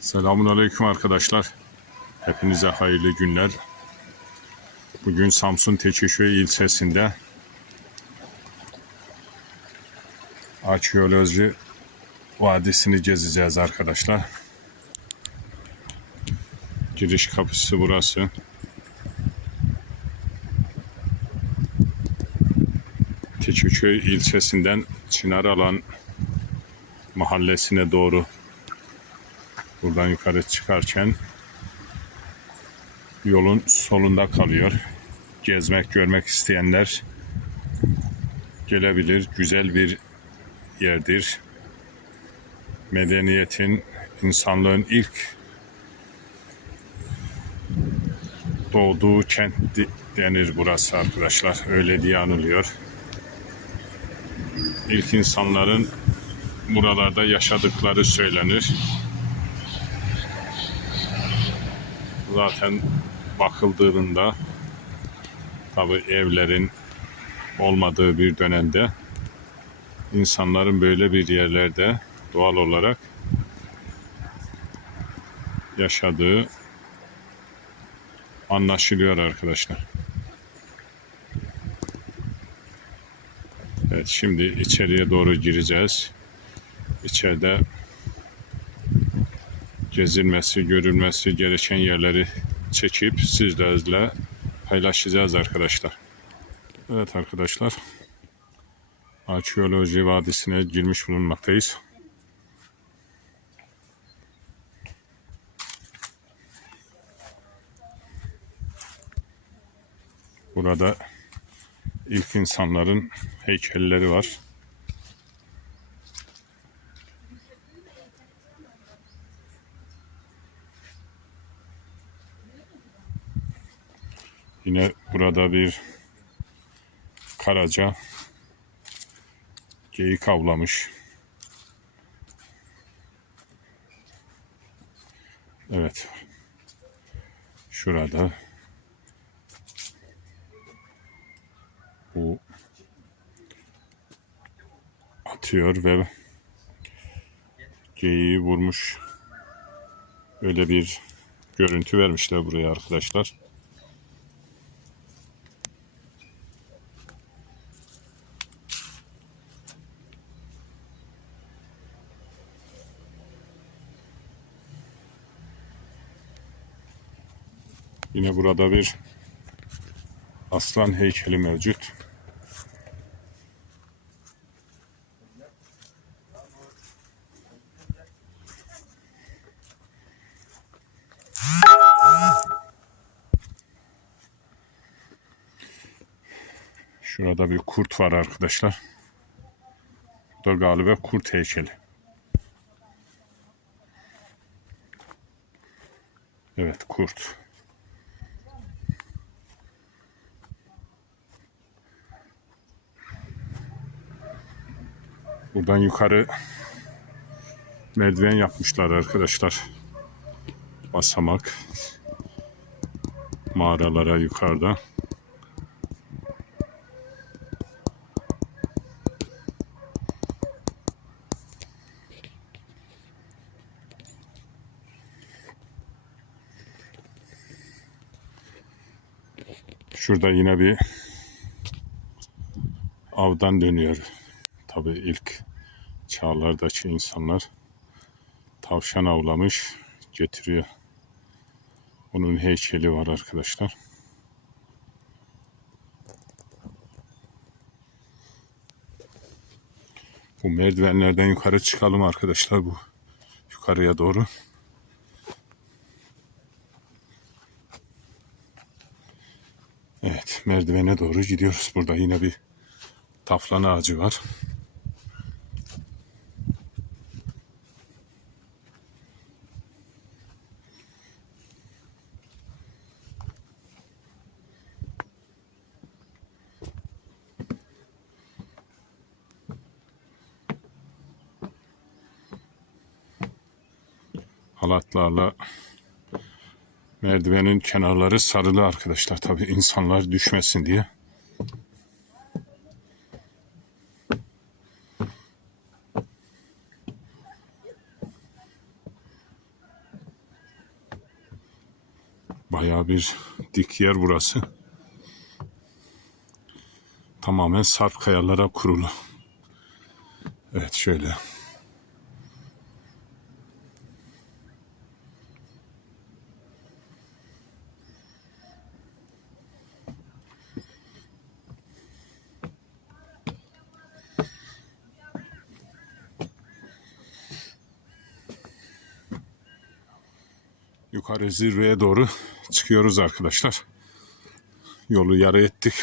Selamun Aleyküm arkadaşlar. Hepinize hayırlı günler. Bugün Samsun Teçeköy ilçesinde Arkeoloji Vadisi'ni gezeceğiz arkadaşlar. Giriş kapısı burası. Teçeköy ilçesinden Çınaralan mahallesine doğru buradan yukarı çıkarken yolun solunda kalıyor. Gezmek, görmek isteyenler gelebilir. Güzel bir yerdir. Medeniyetin, insanlığın ilk doğduğu kent denir burası arkadaşlar. Öyle diye anılıyor. İlk insanların buralarda yaşadıkları söylenir. Zaten bakıldığında tabi evlerin olmadığı bir dönemde insanların böyle bir yerlerde doğal olarak yaşadığı anlaşılıyor arkadaşlar. Evet şimdi içeriye doğru gireceğiz. İçeride gezilmesi, görülmesi gereken yerleri çekip sizlerle paylaşacağız arkadaşlar. Evet arkadaşlar. Arkeoloji Vadisi'ne girmiş bulunmaktayız. Burada ilk insanların heykelleri var. Yine burada bir karaca geyik avlamış. Evet. Şurada bu atıyor ve geyiği vurmuş. Öyle bir görüntü vermişler buraya arkadaşlar. Burada bir aslan heykeli mevcut. Şurada bir kurt var arkadaşlar. Bu da galiba kurt heykeli. Evet kurt. Buradan yukarı merdiven yapmışlar arkadaşlar. Basamak mağaralara yukarıda. Şurada yine bir avdan dönüyor. Tabii ilk çağlardaki insanlar tavşan avlamış getiriyor. Onun heykeli var arkadaşlar. Bu merdivenlerden yukarı çıkalım arkadaşlar bu yukarıya doğru. Evet merdivene doğru gidiyoruz. Burada yine bir taflan ağacı var. Halatlarla merdivenin kenarları sarılı arkadaşlar. Tabii insanlar düşmesin diye. Bayağı bir dik yer burası. Tamamen sarp kayalara kurulu. Evet şöyle. Yukarı zirveye doğru çıkıyoruz arkadaşlar. Yolu yarı ettik.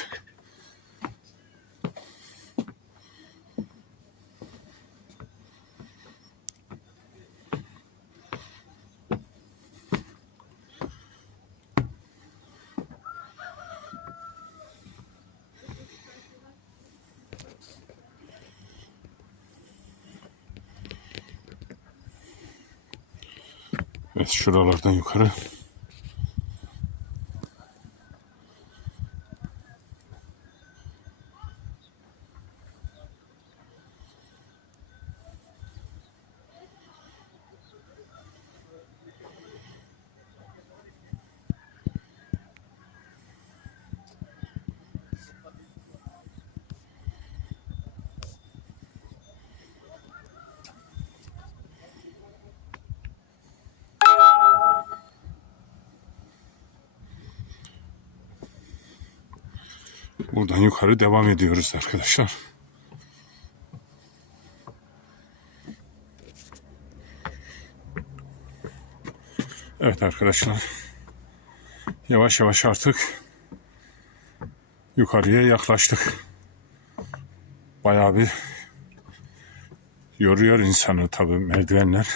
Evet şuralardan yukarı. Buradan yukarı devam ediyoruz arkadaşlar. Evet arkadaşlar. Yavaş yavaş artık yukarıya yaklaştık. Bayağı bir yoruyor insanı tabii merdivenler.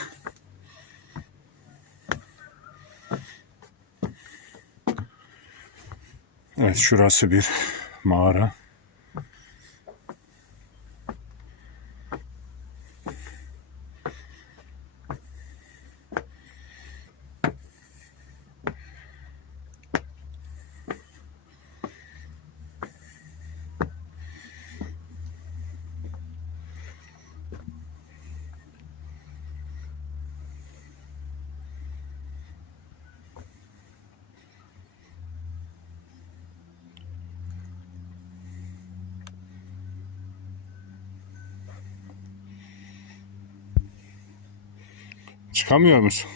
Evet şurası bir uma hora Çıkamıyor musun?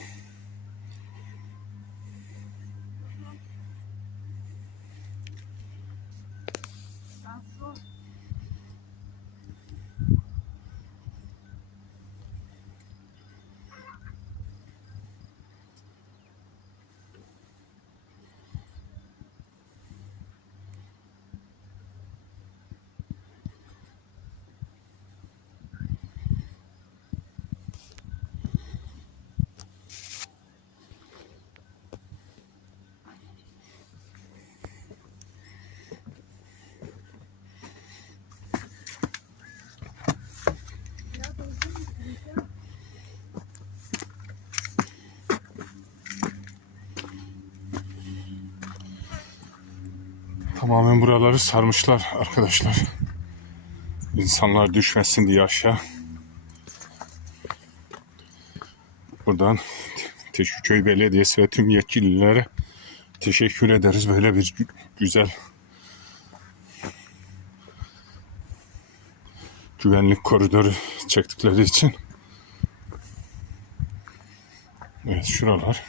Tamamen buraları sarmışlar arkadaşlar. İnsanlar düşmesin diye aşağı. Buradan Teşviköy Belediyesi ve tüm yetkililere teşekkür ederiz. Böyle bir gü- güzel güvenlik koridoru çektikleri için. Evet şuralar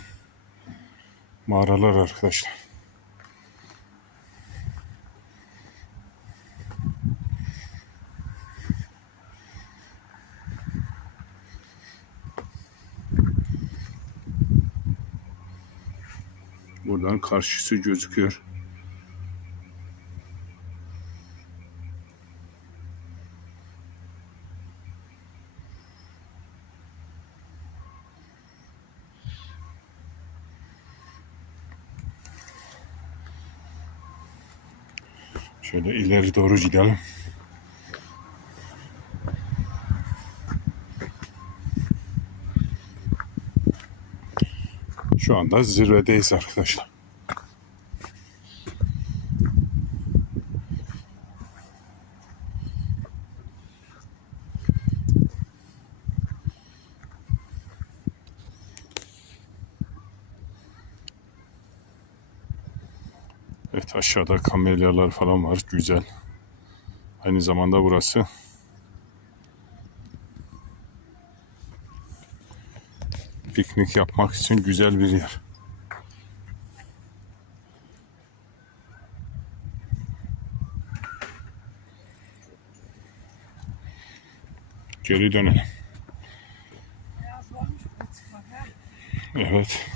mağaralar arkadaşlar. Buradan karşısı gözüküyor. Şöyle ileri doğru gidelim. Şu anda zirvedeyiz arkadaşlar. Evet aşağıda kamelyalar falan var. Güzel. Aynı zamanda burası piknik yapmak için güzel bir yer. Geri dönelim. Evet.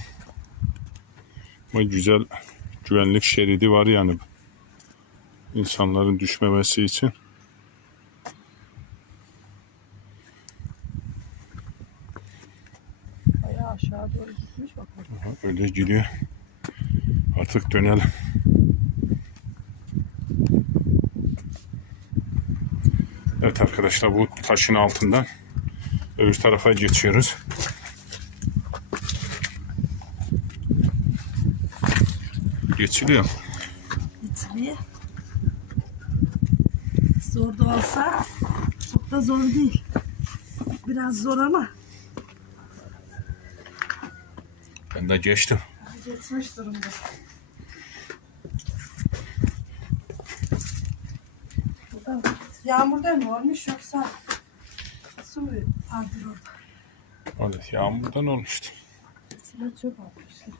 Ama güzel güvenlik şeridi var yani. İnsanların düşmemesi için. Bayağı aşağı doğru gitmiş bak. bak. Gidiyor. Artık dönelim. Evet arkadaşlar bu taşın altından öbür tarafa geçiyoruz. Geçiliyor. Bitiriyor. Zor da olsa çok da zor değil. Biraz zor ama Ben de geçtim. Geçmiş durumda. Yağmurda mı olmuş yoksa su mu vardır orada? Evet, yağmurdan olmuştu. İçine çöp atmışlar.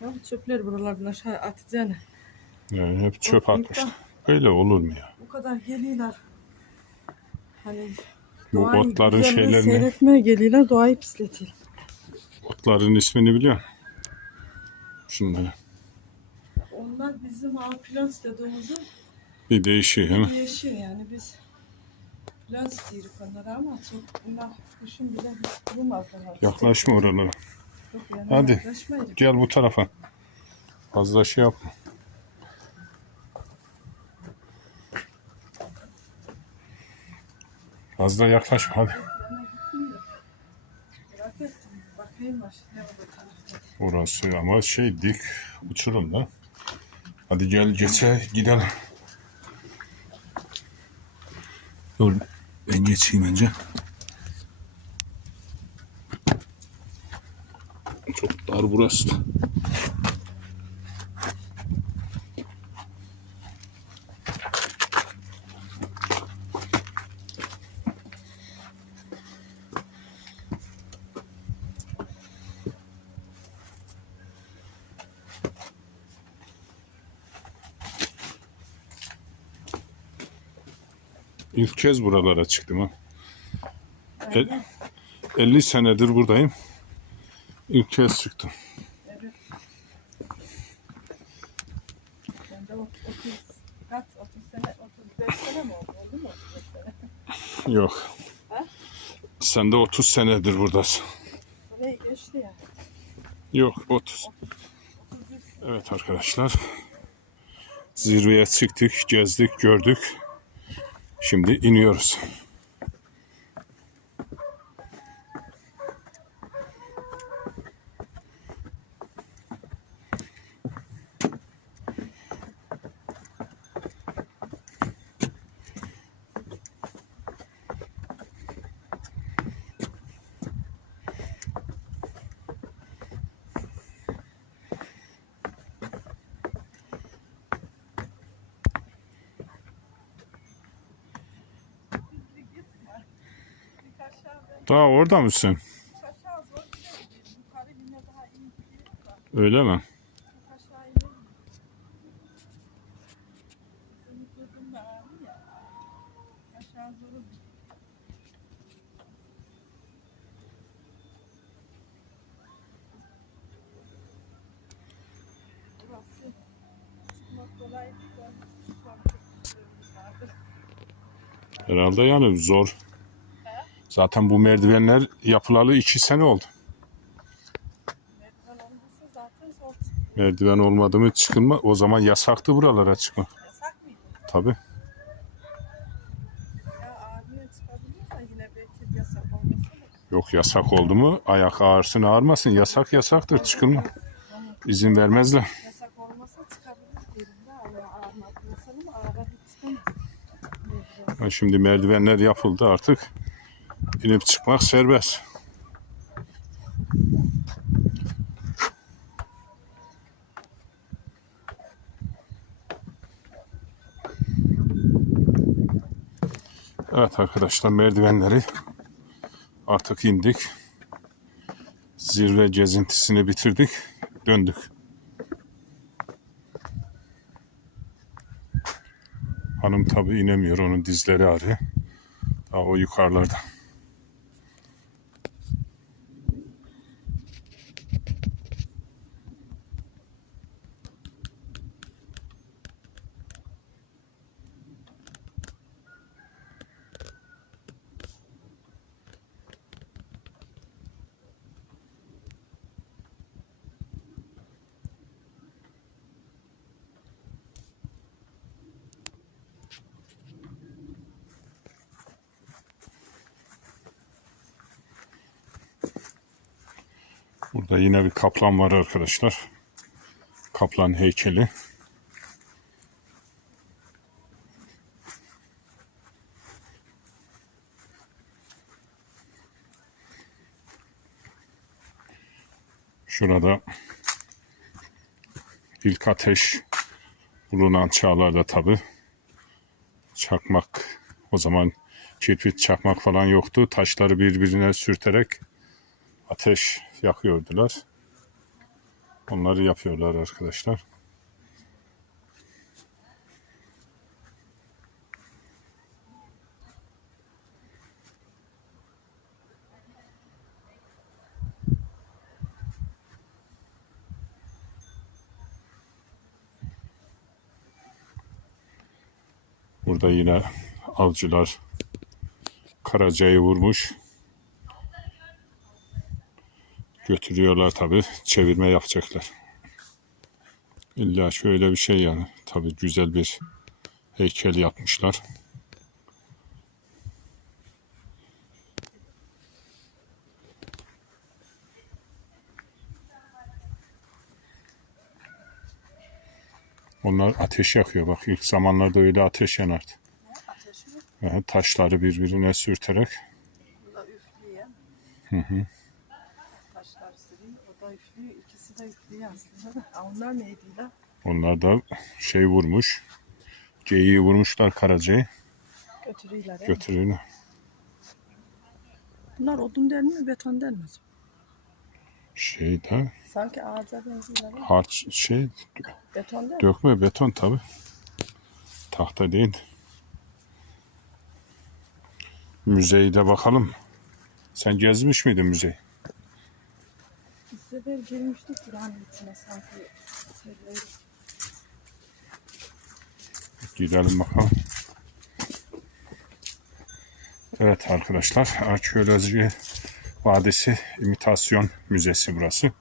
ya bu çöpleri buralardan aşağı atacağını. Yani hep çöp Toplayıp atmışlar. Öyle olur mu ya? Bu kadar geliyorlar. Hani Bu doğayı otların güzelliğini şeylerini, Seyretmeye geliyorlar doğayı pisletiyor. Otların ismini biliyor musun? Şunları. Onlar bizim ambulans dediğimizin Bir değişiyor değil mi? yeşil yani biz Lens diyoruz onlara ama çok bunlar kışın bile hiç kurumazlar. Yaklaşma oralara. Yok yani Hadi. Gel bu tarafa. Fazla şey yapma. Fazla yaklaşma hadi. Orası ama şey dik uçurum da. Hadi gel geçe gidelim. Dur ben geçeyim önce. Çok dar burası da. İlk kez buralara çıktım ha. El- 50 senedir buradayım. İlk kez çıktım. Evet. Ben de ot- 30 kaç 30 sene 35 sene mi oldu? Oldu mu 35 sene? Yok. Ha? Sen de 30 senedir buradasın. Orayı geçti ya. Yok 30. Evet arkadaşlar. Zirveye çıktık, gezdik, gördük. Şimdi iniyoruz. Bir aşağı ben Daha orada mısın? aşağı zor gidelim. Yukarı yine daha iyi gidiyor da. Öyle mi? Bir aşağı inelim. Seni durdum da abi ya. Aşağı zor olur. Burası çıkmak kolay değil. Ben çıkmam çok istiyorum. Herhalde yani zor. Zaten bu merdivenler yapılalı iki sene oldu. Merdiven olmasa zaten zor. Merdiven olmadı mı çıkılma. O zaman yasaktı buralara çıkma. Yasak mıydı? Tabii. Yok yasak oldu mu ayak ağırsın ağırmasın. Yasak yasaktır çıkılma. İzin vermezler. Yasak olmasa çıkabilir. Ha, Şimdi merdivenler yapıldı artık inip çıkmak serbest. Evet arkadaşlar merdivenleri artık indik. Zirve gezintisini bitirdik. Döndük. Hanım tabi inemiyor onun dizleri ağrı. Daha o yukarılarda. Burada yine bir kaplan var arkadaşlar. Kaplan heykeli. Şurada ilk ateş bulunan çağlarda tabi çakmak o zaman kirpit çakmak falan yoktu. Taşları birbirine sürterek ateş yakıyordular. Onları yapıyorlar arkadaşlar. Burada yine avcılar karacayı vurmuş. Götürüyorlar tabi. Çevirme yapacaklar. İlla şöyle bir şey yani. Tabi güzel bir heykel yapmışlar. Onlar ateş yakıyor. Bak ilk zamanlarda öyle ateş yanardı. Ateş mi? Yani taşları birbirine sürterek. Hı hı. Üflüyor. İkisi de üflüyor aslında onlar neydi lan? onlar da şey vurmuş. Geyiği vurmuşlar karacayı. Götürüyorlar. he? Götürüyor. Bunlar odun der mi beton der mi? Şey de Sanki ağaca benziyorlar. harç şey Beton der mi? Dökme beton tabi. Tahta değil. Müzeyi de bakalım. Sen gezmiş miydin müzeyi? Sefer girmiştik buranın içine sanki. Şeyleri. Gidelim bakalım. Evet arkadaşlar Arkeoloji Vadisi İmitasyon Müzesi burası.